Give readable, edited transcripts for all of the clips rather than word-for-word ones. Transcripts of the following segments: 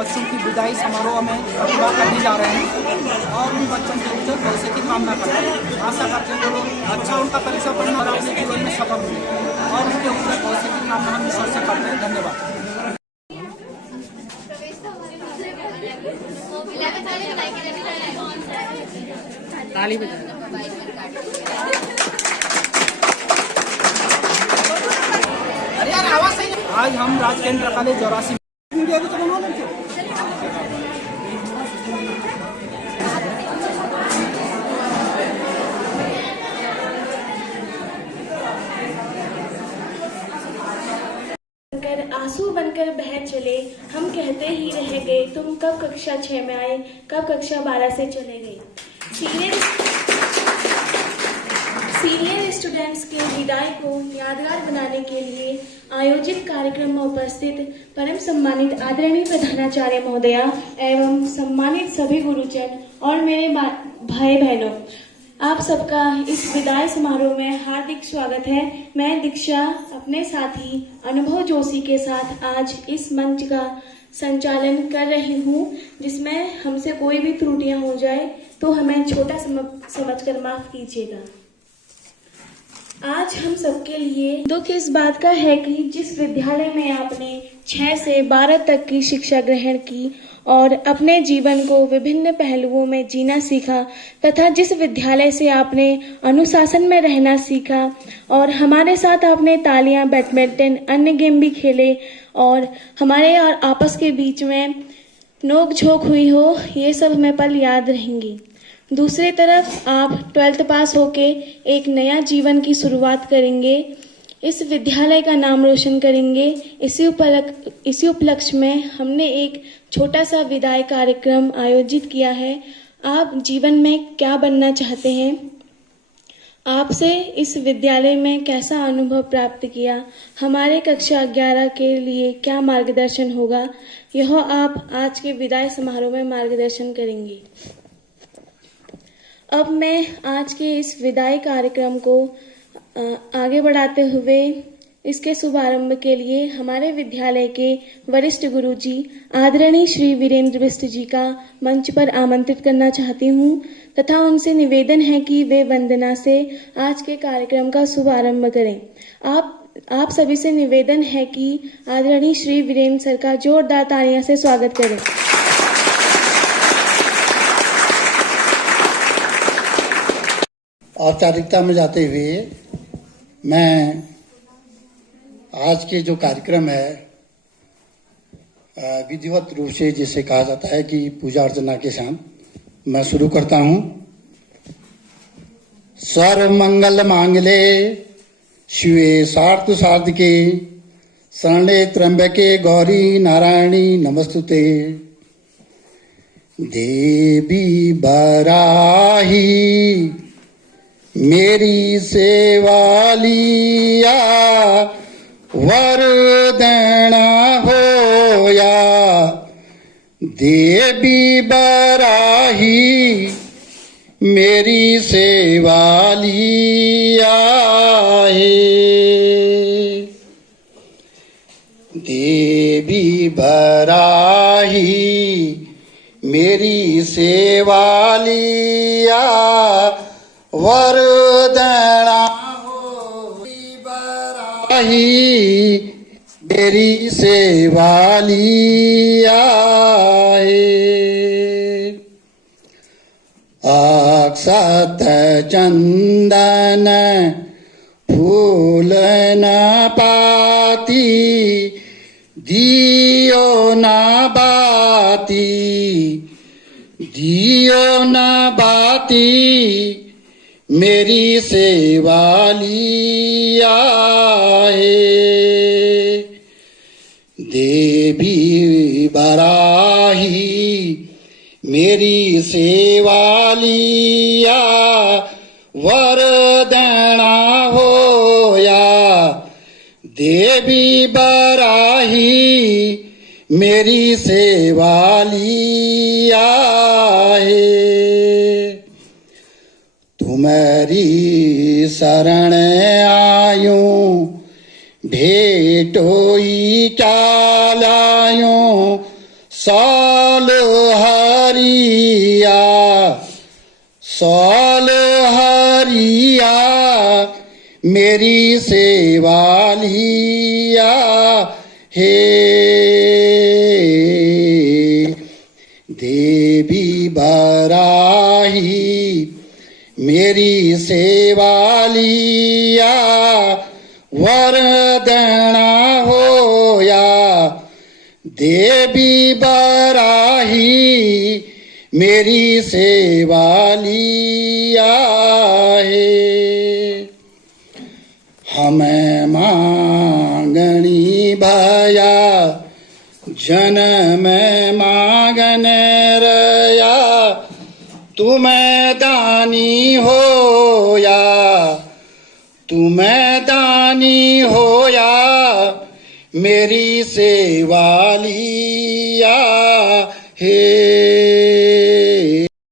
बच्चों की विदाई समारोह में प्रतिभा करने जा रहे हैं और उन बच्चों के उज्जवल भविष्य की कामना करते हैं। आशा करते हैं वो लोग अच्छा उनका परीक्षा परिणाम और अपने जीवन में सफल होंगे और उनके उज्जवल भविष्य की कामना हम ईश्वर से करते हैं। धन्यवाद। ताली बजाएं। अरे यार आवाज सही नहीं। आज हम राज केंद्र कॉलेज 84 वीडियो भी तो बना लेते हो। आंसू बनकर बह चले, हम कहते ही रह गए, तुम कब कक्षा 6 में आए, कब कक्षा 12 से चले गए। सीनियर स्टूडेंट्स के विदाई को यादगार बनाने के लिए आयोजित कार्यक्रम में उपस्थित परम सम्मानित आदरणीय प्रधानाचार्य महोदया एवं सम्मानित सभी गुरुजन और मेरे भाई बहनों, आप सबका इस विदाई समारोह में हार्दिक स्वागत है। मैं दीक्षा अपने साथी अनुभव जोशी के साथ आज इस मंच का संचालन कर रही हूँ, जिसमें हमसे कोई भी त्रुटियां हो जाए तो हमें छोटा समझकर माफ कीजिएगा। आज हम सबके लिए दुख इस बात का है कि जिस विद्यालय में आपने 6 से 12 तक की शिक्षा ग्रहण की और अपने जीवन को विभिन्न पहलुओं में जीना सीखा तथा जिस विद्यालय से आपने अनुशासन में रहना सीखा और हमारे साथ आपने तालियां, बैडमिंटन, अन्य गेम भी खेले और हमारे और आपस के बीच में नोक झोंक हुई हो, ये सब हमें पल याद रहेंगी। दूसरी तरफ आप 12th पास होके एक नया जीवन की शुरुआत करेंगे, इस विद्यालय का नाम रोशन करेंगे। इसी उपलक्ष्य में हमने एक छोटा सा विदाई कार्यक्रम आयोजित किया है। आप जीवन में क्या बनना चाहते हैं, आपसे इस विद्यालय में कैसा अनुभव प्राप्त किया, हमारे कक्षा 11 के लिए क्या मार्गदर्शन होगा, यह आप आज के विदाई समारोह में मार्गदर्शन करेंगे। अब मैं आज के इस विदाई कार्यक्रम को आगे बढ़ाते हुए इसके शुभारंभ के लिए हमारे विद्यालय के वरिष्ठ गुरुजी आदरणीय श्री वीरेंद्र बिष्ट जी का मंच पर आमंत्रित करना चाहती हूँ तथा उनसे निवेदन है कि वे वंदना से आज के कार्यक्रम का शुभारंभ करें। आप सभी से निवेदन है कि आदरणीय श्री वीरेंद्र सर का जोरदार तालियों से स्वागत करें। औपचारिकता में जाते हुए मैं आज के जो कार्यक्रम है विधिवत रूप से जिसे कहा जाता है कि पूजा अर्चना के साथ मैं शुरू करता हूँ। सर्व मंगल मांगले शिवे सार्थ सार्धिके शरणे त्र्यंबके गौरी नारायणी नमस्तुते। देवी बराही मेरी सेवा लिया वरदाना होया। देवी बराही मेरी सेवा लिया है। देवी बराही मेरी सेवा लिया वरदाना हो। बराही मेरी सेवा लिया है। अक्षत चंदन फूल न पाती दियो न बाती दियो न बाती मेरी सेवा लिया है। देवी बराही मेरी सेवा लिया वरदाना होया। देवी बराही मेरी सेवा लिया है। तुम्हारी शरण आयूं भेटोई चालायूं साल हरिया साल हरिया मेरी सेवा लिया हे देवी बराही मेरी सेवा लिया वरदना होया देवी बराही मेरी सेवा लिया है हमें मांगनी भया जन्म मांगन रया तुम्हें दानी होया तुम्हें दानी होया मेरी सेवा लिया है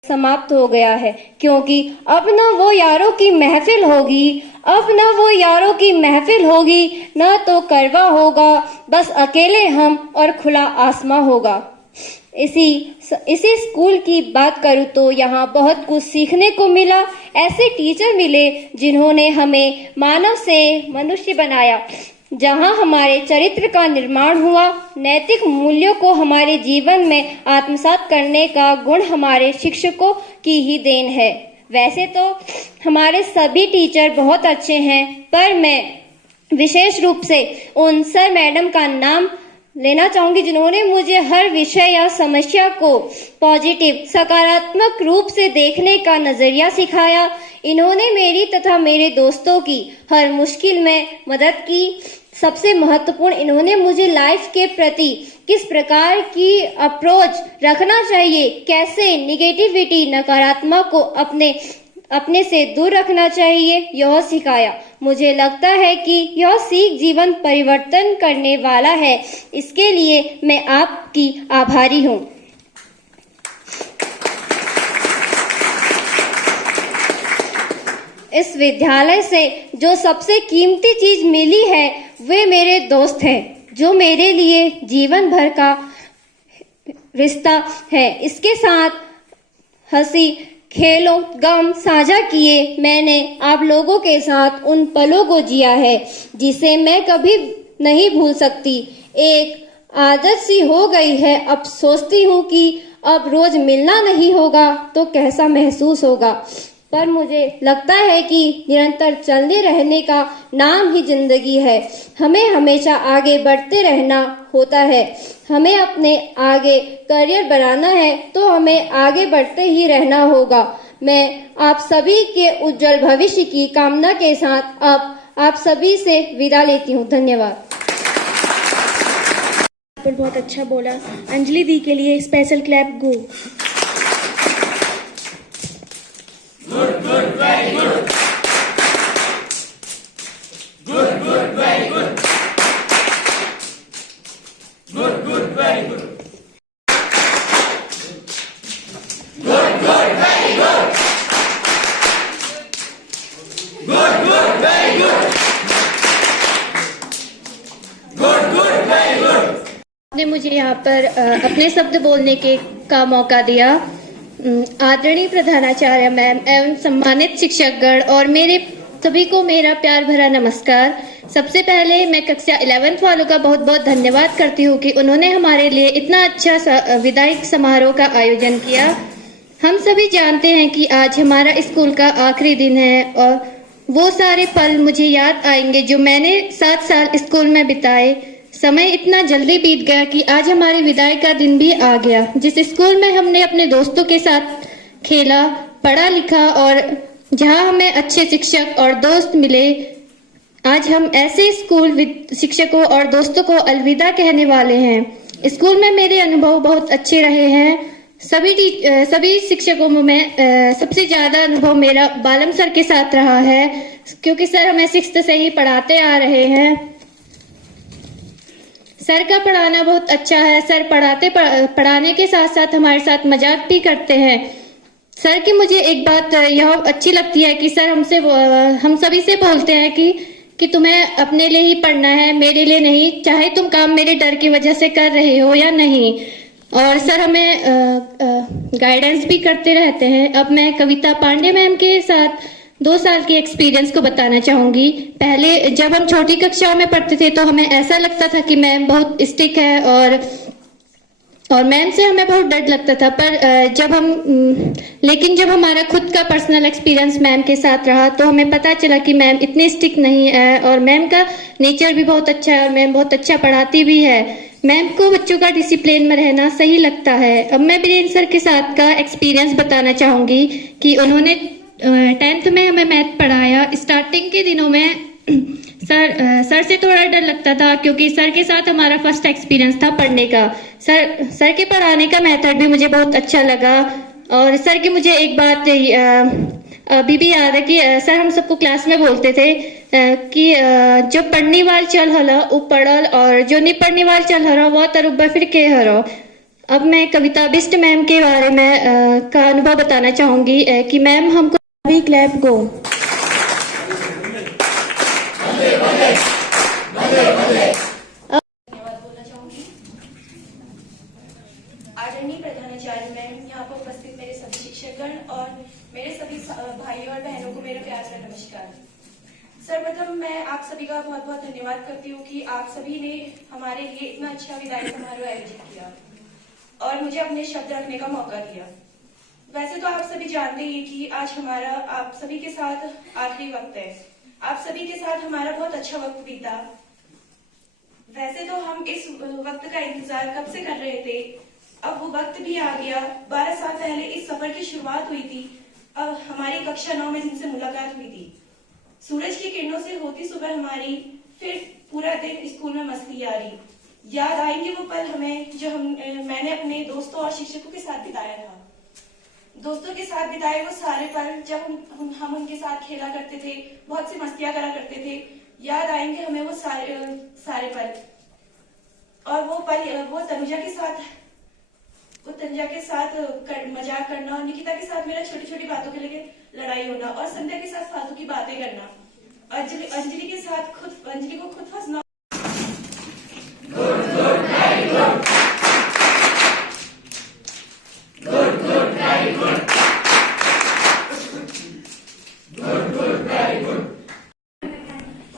समाप्त हो गया है क्योंकि अब न वो यारों की महफिल होगी अब न वो यारों की महफिल होगी न तो करवा होगा बस अकेले हम और खुला आसमां होगा। इसी स्कूल की बात करूँ तो यहाँ बहुत कुछ सीखने को मिला। ऐसे टीचर मिले जिन्होंने हमें मानव से मनुष्य बनाया, जहाँ हमारे चरित्र का निर्माण हुआ। नैतिक मूल्यों को हमारे जीवन में आत्मसात करने का गुण हमारे शिक्षकों की ही देन है। वैसे तो हमारे सभी टीचर बहुत अच्छे हैं, पर मैं विशेष रूप से उन सर मैडम का नाम लेना चाहूंगी जिन्होंने मुझे हर विषय या समस्या को पॉजिटिव सकारात्मक रूप से देखने का नजरिया सिखाया। इन्होंने मेरी तथा मेरे दोस्तों की हर मुश्किल में मदद की। सबसे महत्वपूर्ण, इन्होंने मुझे लाइफ के प्रति किस प्रकार की अप्रोच रखना चाहिए, कैसे निगेटिविटी नकारात्मक को अपने से दूर रखना चाहिए, यह सिखाया। मुझे लगता है कि यह सीख जीवन परिवर्तन करने वाला है। इसके लिए मैं आपकी आभारी हूँ। इस विद्यालय से जो सबसे कीमती चीज मिली है वे मेरे दोस्त हैं, जो मेरे लिए जीवन भर का रिश्ता है। इसके साथ हंसी खेलों गम साझा किए मैंने आप लोगों के साथ उन पलों को जिया है जिसे मैं कभी नहीं भूल सकती। एक आदत सी हो गई है, अब सोचती हूँ कि अब रोज मिलना नहीं होगा तो कैसा महसूस होगा। पर मुझे लगता है कि निरंतर चलते रहने का नाम ही जिंदगी है। हमें हमेशा आगे बढ़ते रहना होता है। हमें अपने आगे करियर बनाना है तो हमें आगे बढ़ते ही रहना होगा। मैं आप सभी के उज्जवल भविष्य की कामना के साथ अब आप सभी से विदा लेती हूँ। धन्यवाद। पर बहुत अच्छा बोला। अंजलि दी के लिए स्पेशल क्लैप गो। आपने मुझे यहाँ पर अपने शब्द बोलने का मौका दिया। आदरणीय प्रधानाचार्य मैम एवं सम्मानित शिक्षकगण और मेरे सभी को मेरा प्यार भरा नमस्कार। सबसे पहले मैं कक्षा 11th वालों का बहुत बहुत धन्यवाद करती हूँ कि उन्होंने हमारे लिए इतना अच्छा विदाई समारोह का आयोजन किया। हम सभी जानते हैं कि आज हमारा स्कूल का आखिरी दिन है और वो सारे पल मुझे याद आएंगे जो मैंने 7 साल स्कूल में बिताए। समय इतना जल्दी बीत गया कि आज हमारी विदाई का दिन भी आ गया। जिस स्कूल में हमने अपने दोस्तों के साथ खेला, पढ़ा लिखा और जहां हमें अच्छे शिक्षक और दोस्त मिले, आज हम ऐसे स्कूल शिक्षकों और दोस्तों को अलविदा कहने वाले हैं। स्कूल में मेरे अनुभव बहुत अच्छे रहे हैं। सभी शिक्षकों में सबसे ज्यादा अनुभव मेरा बालम सर के साथ रहा है, क्योंकि सर हमें 6th से ही पढ़ाते आ रहे हैं। सर का पढ़ाना बहुत अच्छा है। सर पढ़ाने के साथ साथ हमारे साथ मजाक भी करते हैं। सर की मुझे एक बात यह अच्छी लगती है कि सर हम सभी से बोलते हैं कि तुम्हें अपने लिए ही पढ़ना है, मेरे लिए नहीं, चाहे तुम काम मेरे डर की वजह से कर रहे हो या नहीं। और सर हमें गाइडेंस भी करते रहते हैं। अब मैं कविता पांडे मैम के साथ 2 साल के एक्सपीरियंस को बताना चाहूंगी। पहले जब हम छोटी कक्षाओं में पढ़ते थे तो हमें ऐसा लगता था कि मैम बहुत स्ट्रिक्ट है और मैम से हमें बहुत डर लगता था। पर लेकिन जब हमारा खुद का पर्सनल एक्सपीरियंस मैम के साथ रहा तो हमें पता चला कि मैम इतनी स्ट्रिक्ट नहीं है और मैम का नेचर भी बहुत अच्छा है और मैम बहुत अच्छा पढ़ाती भी है। मैम को बच्चों का डिसिप्लिन में रहना सही लगता है। अब मैं बीरेन सर के साथ का एक्सपीरियंस बताना चाहूंगी कि उन्होंने 10th में हमें मैथ पढ़ाया। स्टार्टिंग के दिनों में सर से थोड़ा डर लगता था क्योंकि सर के साथ हमारा फर्स्ट एक्सपीरियंस था पढ़ने का। सर के पढ़ाने का मेथड भी मुझे बहुत अच्छा लगा। और सर की मुझे एक बात अभी भी याद है कि सर हम सबको क्लास में बोलते थे कि जो पढ़ने वाल चल हला वो पढ़ल और जो नहीं पढ़ने वाल चल हरा वो तरुब्बा फिर के हरो। अब मैं कविता बिष्ट मैम के बारे में का अनुभव बताना चाहूंगी कि मैम हमको अभी क्लैप गो। आदरणीय प्रधानाचार्य मैम, यहाँ पर उपस्थित मेरे सभी शिक्षकगण और मेरे सभी भाइयों और बहनों को मेरा प्यार भरा नमस्कार। सर्वप्रथम मैं आप सभी का बहुत बहुत धन्यवाद करती हूँ कि आप सभी ने हमारे लिए इतना अच्छा विदाई समारोह आयोजित किया और मुझे अपने शब्द रखने का मौका दिया। वैसे तो आप सभी जानते ही कि आज हमारा आप सभी के साथ आखिरी वक्त है। आप सभी के साथ हमारा बहुत अच्छा वक्त बीता। वैसे तो हम इस वक्त का इंतजार कब से कर रहे थे, अब वो वक्त भी आ गया। 12 साल पहले इस सफर की शुरुआत हुई थी। अब हमारी कक्षा 9 में जिनसे मुलाकात हुई थी, सूरज की किरणों से होती सुबह हमारी, फिर पूरा दिन स्कूल में मस्ती यारी। याद आएंगे वो पल हमें जो मैंने अपने दोस्तों और शिक्षकों के साथ बिताया था। दोस्तों के साथ बिताए वो सारे पल जब हम उनके साथ खेला करते थे, बहुत सी मस्तियां करा करते थे। याद आएंगे हमें वो सारे पल और वो पल वो तनुजा के साथ मजाक करना और निकिता के साथ मेरा छोटी छोटी बातों के लेके लड़ाई होना और संध्या के साथ फालतू की बातें करना, अंजलि के साथ अंजलि को खुद फंसना।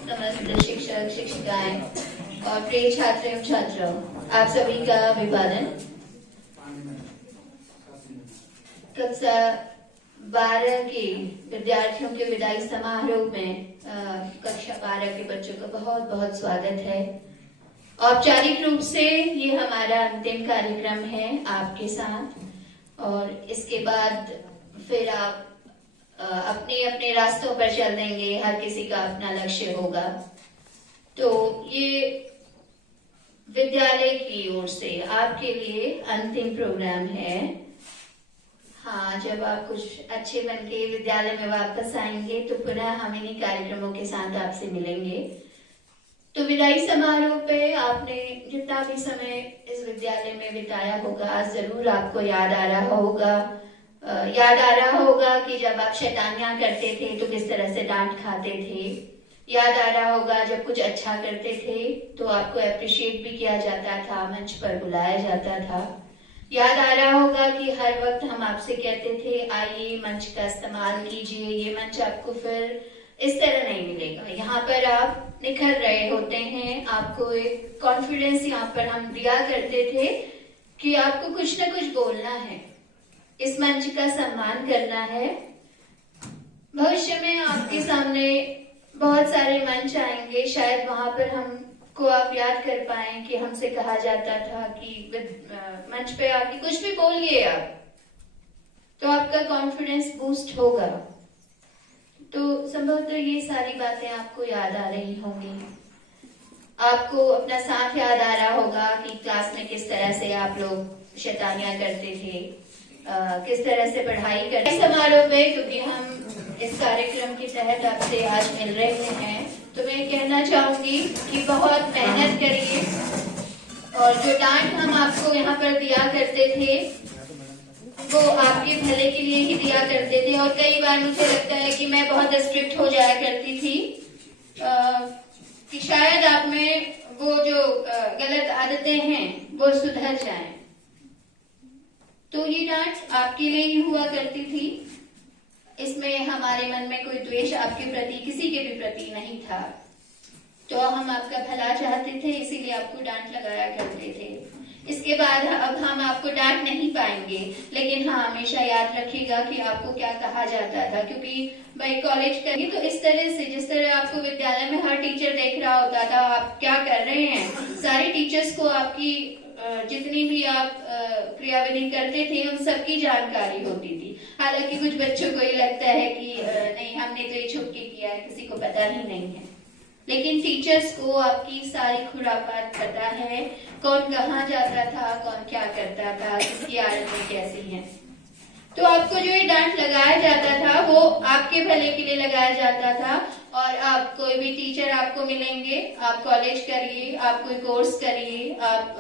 समस्त शिक्षक शिक्षिकाएं और प्रिय छात्र एवं छात्राओं, आप सभी का अभिवादन। कक्षा 12 के विद्यार्थियों के विदाई समारोह में कक्षा 12 के बच्चों का बहुत बहुत स्वागत है। औपचारिक रूप से ये हमारा अंतिम कार्यक्रम है आपके साथ और इसके बाद फिर आप अपने अपने रास्तों पर चल देंगे। हर किसी का अपना लक्ष्य होगा। तो ये विद्यालय की ओर से आपके लिए अंतिम प्रोग्राम है। हाँ, जब आप कुछ अच्छे बन के विद्यालय में वापस आएंगे तो पुनः हम इन्हीं कार्यक्रमों के साथ आपसे मिलेंगे। तो विदाई समारोह पे आपने जितना भी समय इस विद्यालय में बिताया होगा, जरूर आपको याद आ रहा होगा कि जब आप शैतानियां करते थे तो किस तरह से डांट खाते थे। याद आ रहा होगा जब कुछ अच्छा करते थे तो आपको अप्रिशिएट भी किया जाता था, मंच पर बुलाया जाता था। याद आ रहा होगा कि हर वक्त हम आपसे कहते थे आइए मंच का इस्तेमाल कीजिए, ये मंच आपको फिर इस तरह नहीं मिलेगा। यहाँ पर आप निखर रहे होते हैं, आपको एक कॉन्फिडेंस यहाँ पर हम दिया करते थे कि आपको कुछ न कुछ बोलना है, इस मंच का सम्मान करना है। भविष्य में आपके सामने बहुत सारे मंच आएंगे, शायद वहां पर हमको आप याद कर पाएं कि हमसे कहा जाता था कि मंच पे आके कुछ भी बोलिए आप, तो आपका कॉन्फिडेंस बूस्ट होगा। तो संभवतः ये सारी बातें आपको याद आ रही होंगी। आपको अपना साथ याद आ रहा होगा कि क्लास में किस तरह से आप लोग शैतानियां करते थे, किस तरह से पढ़ाई करते। समारोह में क्योंकि हम इस कार्यक्रम के तहत आपसे आज मिल रहे हैं तो मैं कहना चाहूंगी कि बहुत मेहनत करिए और जो डांट हम आपको यहाँ पर दिया करते थे वो आपके भले के लिए ही दिया करते थे। और कई बार मुझे लगता है कि मैं बहुत स्ट्रिक्ट हो जाया करती थी कि शायद आप में वो जो गलत आदतें हैं वो सुधर जाएं। तो ये डांट आपके लिए ही हुआ करती थी। इसमें हमारे मन में कोई द्वेष आपके प्रति, किसी के भी प्रति नहीं था। तो हम आपका भला चाहते थे, इसीलिए आपको डांट लगाया करते थे। इसके बाद अब हम आपको डांट नहीं पाएंगे, लेकिन हाँ, हमेशा याद रखिएगा कि आपको क्या कहा जाता था। क्योंकि भाई कॉलेज करिए तो इस तरह से, जिस तरह आपको विद्यालय में हर टीचर देख रहा होता था आप क्या कर रहे हैं, सारे टीचर्स को आपकी जितनी भी आप क्रियाविधि करते थे उन सबकी जानकारी होती थी। हालांकि कुछ बच्चों को ये लगता है कि नहीं, हमने तो ये छुप के किया है, किसी को पता ही नहीं है, लेकिन टीचर्स को आपकी सारी खुरापात पता है। कौन कहाँ जाता था, कौन क्या करता था, किसकी आदतें कैसी हैं। तो आपको जो ये डांट लगाया जाता था वो आपके भले के लिए लगाया जाता था। और आप कोई भी टीचर आपको मिलेंगे, आप कॉलेज करिए, आप कोई कोर्स करिए, आप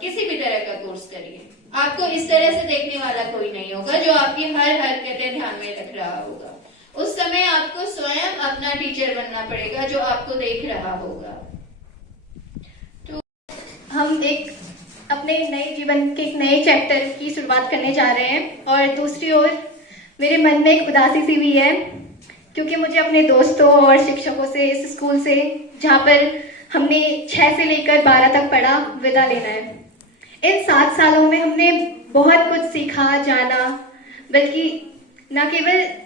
किसी भी तरह का कोर्स करिए, आपको इस तरह से देखने वाला कोई नहीं होगा जो आपकी हर हरकतें ध्यान में रख रहा होगा। उस समय आपको स्वयं अपना टीचर बनना पड़ेगा जो आपको देख रहा होगा। तो हम अपने नए जीवन के एक नए चैप्टर की शुरुआत करने जा रहे हैं। और दूसरी ओर मेरे मन में एक उदासी सी भी है, क्योंकि मुझे अपने दोस्तों और शिक्षकों से, इस स्कूल से जहाँ पर हमने 6 से लेकर 12 तक पढ़ा, विदा लेना है। इन 7 सालों में हमने बहुत कुछ सीखा, जाना, बल्कि न केवल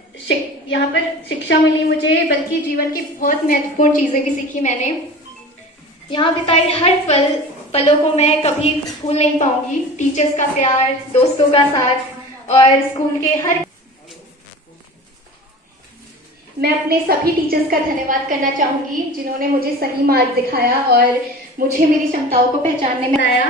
यहाँ पर शिक्षा मिली मुझे, बल्कि जीवन की बहुत महत्वपूर्ण चीजें भी सीखी मैंने। यहाँ बिताए हर पलों को मैं कभी भूल नहीं पाऊंगी। टीचर्स का प्यार, दोस्तों का साथ और स्कूल के हर, मैं अपने सभी टीचर्स का धन्यवाद करना चाहूंगी जिन्होंने मुझे सही मार्ग दिखाया और मुझे मेरी क्षमताओं को पहचानने में आया।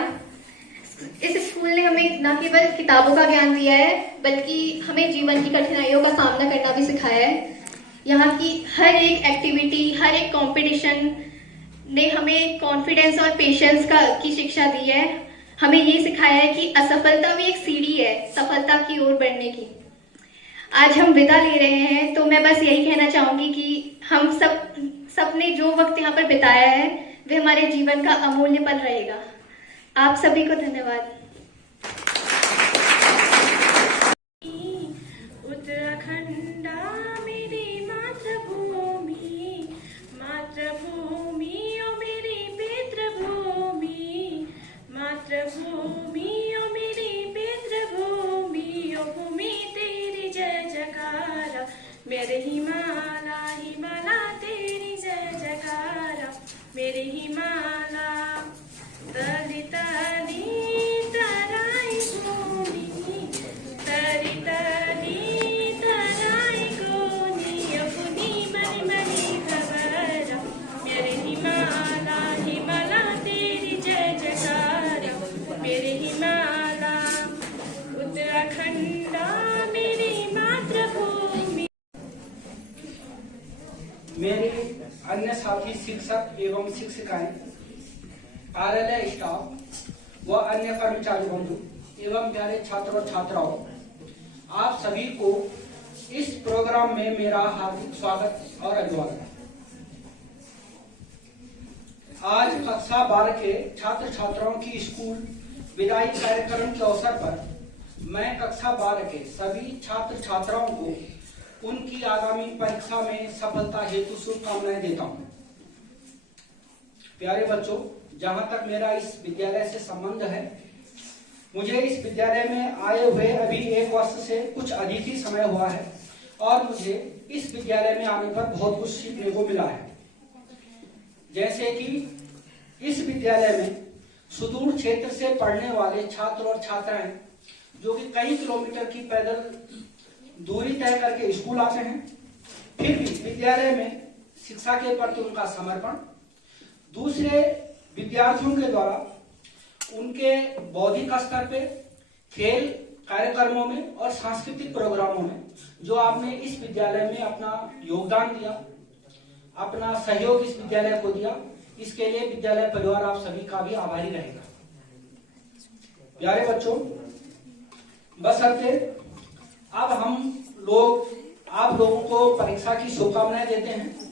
इस स्कूल ने हमें न केवल किताबों का ज्ञान दिया है, बल्कि हमें जीवन की कठिनाइयों का सामना करना भी सिखाया है। यहाँ की हर एक एक्टिविटी, हर एक कंपटीशन ने हमें कॉन्फिडेंस और पेशेंस की शिक्षा दी है। हमें ये सिखाया है कि असफलता भी एक सीढ़ी है सफलता की ओर बढ़ने की। आज हम विदा ले रहे हैं, तो मैं बस यही कहना चाहूंगी कि हम सब ने जो वक्त यहाँ पर बिताया है वह हमारे जीवन का अमूल्य पल रहेगा। आप सभी को धन्यवाद। उत्तराखंडा मेरी मातृभूमि, मातृभूमि ओ मेरी पितृभूमि, मातृभूमि ओ मेरी पितृभूमि, ओ भूमि तेरी जय जयकारा, मेरे हिमाला हिमाला तेरी जय जयकारा, मेरे हिमाला। तरी तरी तराई गोनी, तरी तरी तराई गोनी, अपनी मरी मरी खबर, मेरे हिमाला हिमाला तेरी जय जयकारा, मेरे हिमाला। उत्तराखंडा मेरी मातृभूमि। मेरे अन्य साथी शिक्षक एवं शिक्षिकाएं, कार्यालय स्टाफ व अन्य कर्मचारी बंधु एवं प्यारे छात्र और छात्राओं, आप सभी को इस प्रोग्राम में मेरा हार्दिक स्वागत और अभिवादन। आज कक्षा 12 के छात्र छात्राओं की स्कूल विदाई कार्यक्रम के अवसर पर मैं कक्षा 12 के सभी छात्र छात्राओं को उनकी आगामी परीक्षा में सफलता हेतु शुभकामनाएं देता हूं। प्यारे बच्चों, जहां तक मेरा इस विद्यालय से संबंध है, मुझे इस विद्यालय में आए हुए अभी 1 वर्ष से कुछ अधिक ही समय हुआ है और मुझे इस विद्यालय में आने पर बहुत कुछ सीखने को मिला है। जैसे कि इस विद्यालय में सुदूर क्षेत्र से पढ़ने वाले छात्र और छात्राएं जो कि कई किलोमीटर की पैदल दूरी तय करके स्कूल आते हैं, फिर भी विद्यालय में शिक्षा के प्रति उनका समर्पण, दूसरे विद्यार्थियों के द्वारा उनके बौद्धिक स्तर पे खेल कार्यक्रमों में और सांस्कृतिक प्रोग्रामों में जो आपने इस विद्यालय में अपना योगदान दिया, अपना सहयोग इस विद्यालय को दिया, इसके लिए विद्यालय परिवार आप सभी का भी आभारी रहेगा। प्यारे बच्चों, बशर्ते अब हम लोग आप लोगों को परीक्षा की शुभकामनाएं देते हैं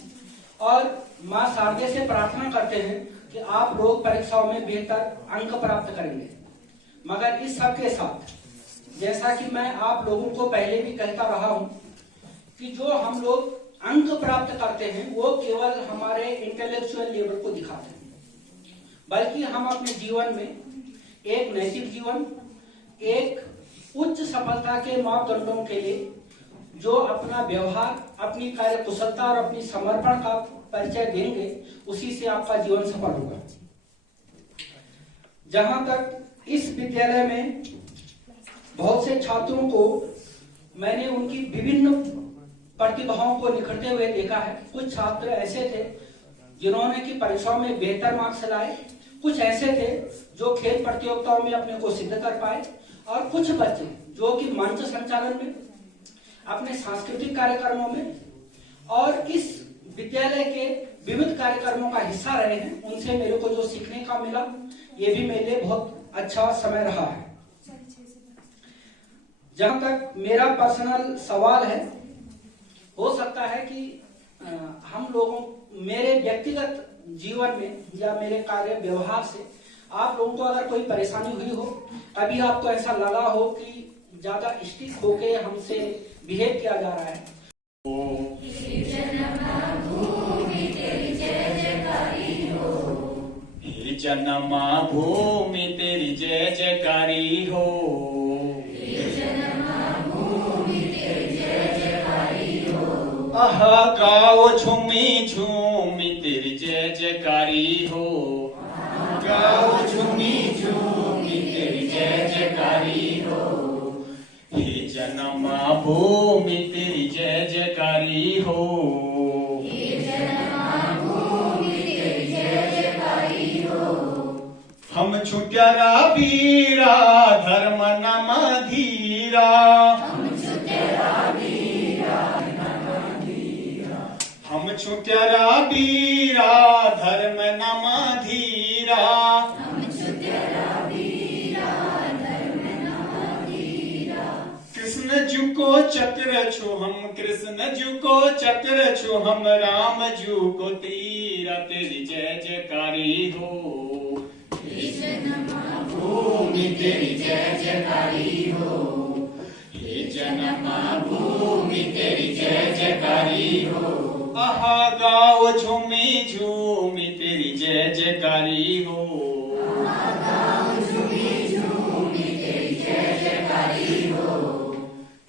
और मां शारदे से प्रार्थना करते हैं कि आप लोग परीक्षाओं में बेहतर अंक प्राप्त करेंगे। मगर इस सब के साथ जैसा कि मैं आप लोगों को पहले भी कहता रहा हूं कि जो हम लोग अंक प्राप्त करते हैं वो केवल हमारे इंटेलेक्चुअल लेवल को दिखाते हैं, बल्कि हम अपने जीवन में एक नैतिक जीवन, एक उच्च सफलता के मापदंडों के लिए जो अपना व्यवहार, अपनी कार्य कुशलता और अपनी समर्पण का परिचय देंगे, उसी से आपका जीवन सफल होगा। जहां तक इस विद्यालय में बहुत से छात्रों को मैंने उनकी विभिन्न प्रतिभाओं को निखरते हुए देखा है। कुछ छात्र ऐसे थे जिन्होंने की परीक्षाओं में बेहतर मार्क्स लाए, कुछ ऐसे थे जो खेल प्रतियोगिताओं में अपने को सिद्ध कर पाए, और कुछ बच्चे जो कि मंच संचालन में, अपने सांस्कृतिक कार्यक्रमों में और इस विद्यालय के विविध कार्यक्रमों का हिस्सा रहे हैं। उनसे मेरे को जो सीखने का मिला, ये भी मेरे लिए बहुत अच्छा समय रहा है। जहां तक मेरा पर्सनल सवाल है, हो सकता है कि हम लोगों, मेरे व्यक्तिगत जीवन में या मेरे कार्य व्यवहार से आप लोगों को अगर कोई परेशानी हुई हो, कभी आपको ऐसा लगा हो कि ज्यादा स्टिक होके हमसे बिहेव किया जा रहा है, हे जनमा भूमि तेरी जय जयकारी हो। आह गाओ झूमी झूमी तेरी जय जयकारी हो, गाओ झूमी झूमी तेरी जय जयकारी हो। हे जन्मा भूमि तेरी जय जयकारी हो, हे जन्मा भूमि तेरी जय जयकारी हो। हम छुट्यारा वीरा धर्म नम धीरा, हम छुट्यारा वीरा धर्म नम धीरा, हम छुट्यारा वीरा धर्म नम धीरा। कृष्ण जू को चक्र छु हम, कृष्ण जू को चक्र छु हम, राम जू को तीरा तेरी जय जयकारी हो। हे जनमा भूमि तेरी जय जयकारी हो, हे जनमा भूमि तेरी जय जयकारी हो। आहा गाओ झूमी झूमी तेरी जय जयकारी हो, आहा गाओ झूमी झूमी तेरी जय जयकारी हो।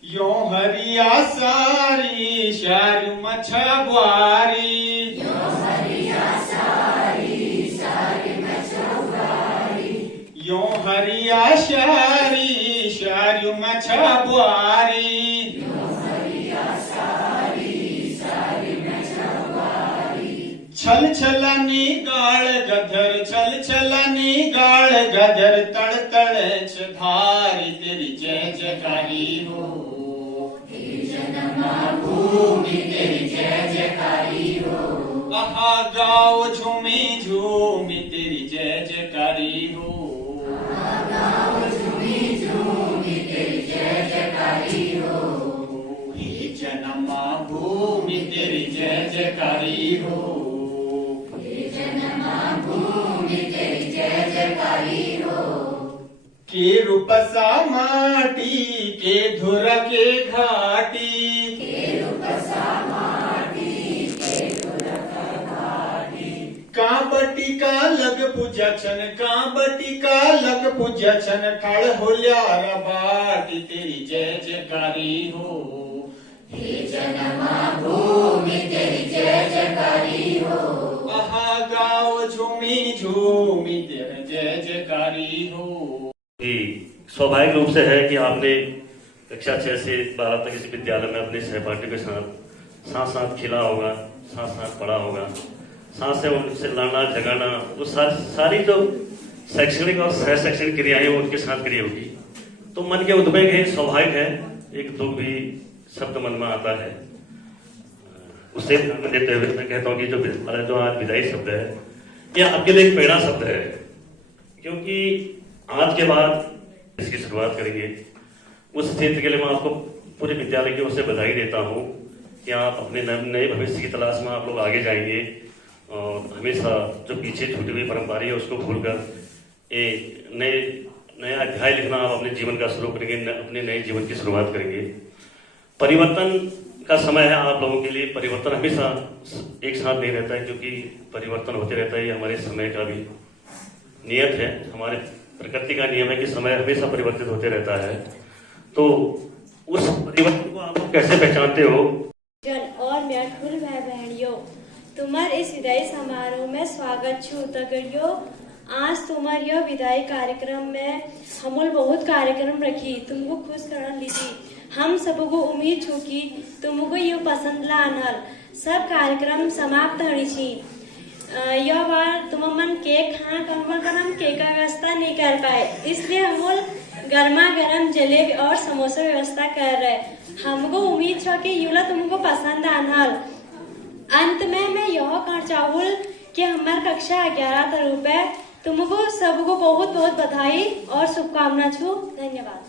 यो हरिया सारी शारू मछुआरी, यो हरिया सारी शारी मछुआरी, यो हरिया शारी शारू मछुआरी, छल छलानी गाल गधर, छल छलानी गाल गधर, तड़ तड़ धारी तेरी जय जयकारी हो। हे जनमा भूमि तेरी जय जयकारी हो, आहा गाओ झूमी झूमी तेरी जय जयकारी हो, आहा गाओ झूमी झूमी तेरी जय जयकारी हो। हे जनमा भूमि तेरी जय जयकारी हो, के रूपसा माटी के धुर के घाटी, के रूपसा माटी के धुर के घाटी। कांबटी का लग पूजा छन, कांबटी का लग पूजा छन, ठाड़ होल्यार बाटी तेरी जय जयकारी हो। हे जनमा भूमि तेरी जय जयकारी हो, आहा गाओ झूमी झूमी तेरी जय जयकारी हो। स्वाभाविक रूप से है कि आपने कक्षा 6 से 12 तक इस विद्यालय में अपने सहपाठियों के साथ साथ खेला होगा, साथ पढ़ा होगा, साथ से उनसे लड़ना झगड़ना, वो सारी जो शैक्षणिक और सह शैक्षणिक क्रियाएं वो उनके साथ करी होगी। तो मन के उद्वेग है, स्वाभाविक है, एक दुख भी शब्द मन में आता है। उसे देते हुए मैं कहता हूँ कि जो आज विदाई शब्द है, यह आपके लिए एक प्रेरणा शब्द है, क्योंकि आज के बाद इसकी शुरुआत करेंगे। उस क्षेत्र के लिए मैं आपको पूरे विद्यालय की ओर से बधाई देता हूँ कि आप अपने नए भविष्य की तलाश में आप लोग आगे जाएंगे और हमेशा जो पीछे छूटी हुई परंपरा है उसको भूलकर एक नए नया अध्याय लिखना आप अपने जीवन का शुरू करेंगे, अपने नए जीवन की शुरुआत करेंगे। परिवर्तन का समय है आप लोगों के लिए। परिवर्तन हमेशा एक साथ नहीं रहता है, क्योंकि परिवर्तन होते रहता है। ये हमारे समय का भी नियत है, हमारे प्रकृति का नियम है कि समय हमेशा परिवर्तित होते रहता है। तो उस परिवर्तन को आप कैसे पहचानते हो? और मेरा ठुल भाई बहनियों, तुम्हार इस विदाई समारोह में स्वागत छू तगड़ियो। आज तुम्हार यह विदाई कार्यक्रम में हमल बहुत कार्यक्रम रखी, तुमको खुश कर लीजिए। हम सबको उम्मीद छू कि तुमको ये पसंद लानल। सब कार्यक्रम समाप्त हड़ी छी। यह बार तुम मन केक खाना कन्फर्म कर, हम केक का व्यवस्था नहीं कर पाए, इसलिए हम गर्मा गर्म जलेबी और समोसा व्यवस्था कर रहे। हमको उम्मीद छो कि युला तुमको पसंद आनल। अंत में मैं यह कहना चाहूँ कि हमारे कक्षा 11 तरफ है। तुमको सबको बहुत बहुत बधाई और शुभकामना छू। धन्यवाद।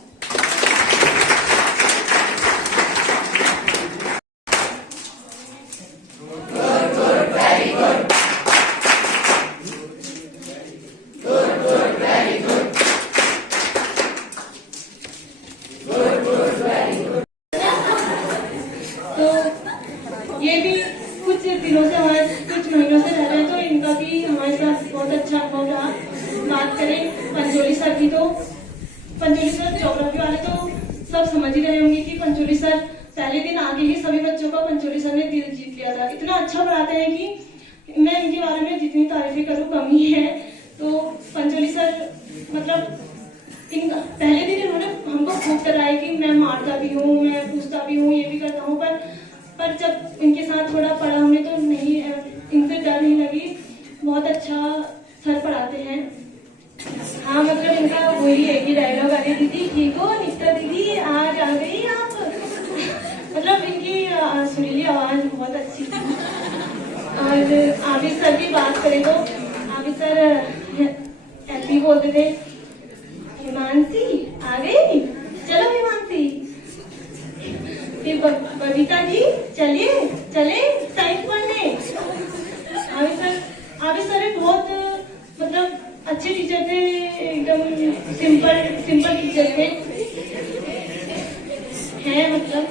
ये भी कुछ दिनों से हमारे कुछ महीनों से रह रहे हैं, तो इनका भी हमारे साथ बहुत अच्छा अनुभव रहा। बात करें पंचोली सर की, तो पंचोली सर ज्योग्राफी वाले तो सब समझ ही रहे होंगे कि पंचोली सर पहले दिन आगे ही सभी बच्चों का पंचोली सर ने दिल जीत लिया था। इतना अच्छा पढ़ाते हैं कि मैं इनके बारे में जितनी तारीफें करूँ कम ही है। तो पंचोली सर मतलब पहले दिन इन्होंने हमको खूब कराया कि मैं मारता भी हूँ, मैं पूछता भी हूँ, ये भी करता हूँ, पर जब इनके साथ थोड़ा पढ़ा हमने तो नहीं, इनसे डर नहीं लगी। बहुत अच्छा सर पढ़ाते हैं। हाँ, मतलब इनका वही है कि डायलॉग आगे, दीदी ठीक हो, निकता दीदी आज आ गई आप। मतलब इनकी सुरीली आवाज बहुत अच्छी थी। और आबिद सर की बात करें तो आबिद सर ऐसे बोलते थे, हिमांशी आ गई, चलो हिमांशी। फिर बबीता जी चलिए चले साइंस पढ़ने। आबिद सर बहुत मतलब अच्छे टीचर थे, एकदम सिंपल टीचर थे हैं मतलब।